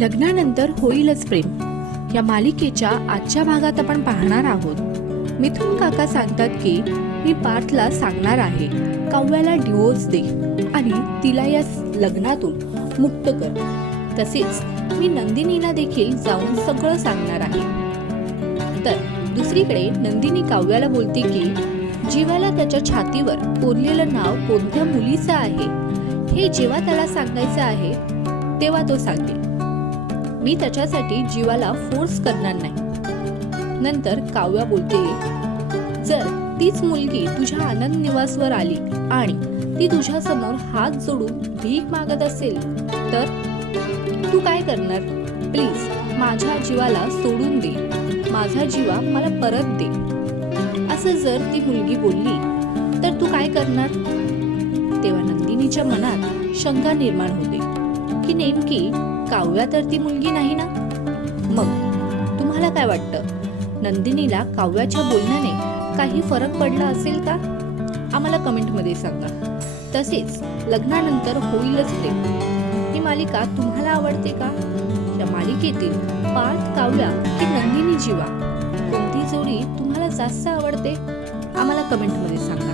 लग्नानंतर होईलच प्रेम. या मालिकेच्या आजच्या भागात आपण पाहणार आहोत. मिथुन काका सांगतात की मी पार्थला सांगणार आहे काव्याला डिवोर्स दे आणि तिला या लग्नातून मुक्त कर. तसेच मी नंदिनीला देखील जाऊन सगळं सांगणार आहे. तर दुसरीकडे नंदिनी काव्याला बोलते की जीवाला त्याच्या छातीवर कोरलेलं नाव कोणत्या मुलीचं आहे? हे जेव्हा त्याला सांगायचं आहे तेव्हा तो सांगेल. मी त्याच्यासाठी जीवाला फोर्स करणार नाही. नंतर काव्या बोलते जर तीच मुलगी तुझ्या आनंद निवासवर आली आणि ती तुझ्या समोर हात जोडून भीक मागत असेल तर तू काय करणार? प्लीज माझ्या जीवाला सोडून दे. माझा जीवा मला परत दे. असं जर ती मुलगी बोलली तर तू काय करणार? तेव्हा नंदिनीच्या मनात शंका निर्माण होते. की नेमकी काव्या तर ती मुलगी नाही ना? मग तुम्हाला काय वाटतं? नंदिनीला काव्याच्या बोलण्याने काही फरक पडला असेल का? आम्हाला कमेंटमध्ये सांगा. तसेच लग्नानंतर होईलच ते. ही मालिका तुम्हाला आवडते का? या मालिकेतील पार्थ काव्या की नंदिनी जीवा कोणती जोडी तुम्हाला जास्त आवडते? आम्हाला कमेंटमध्ये सांगा.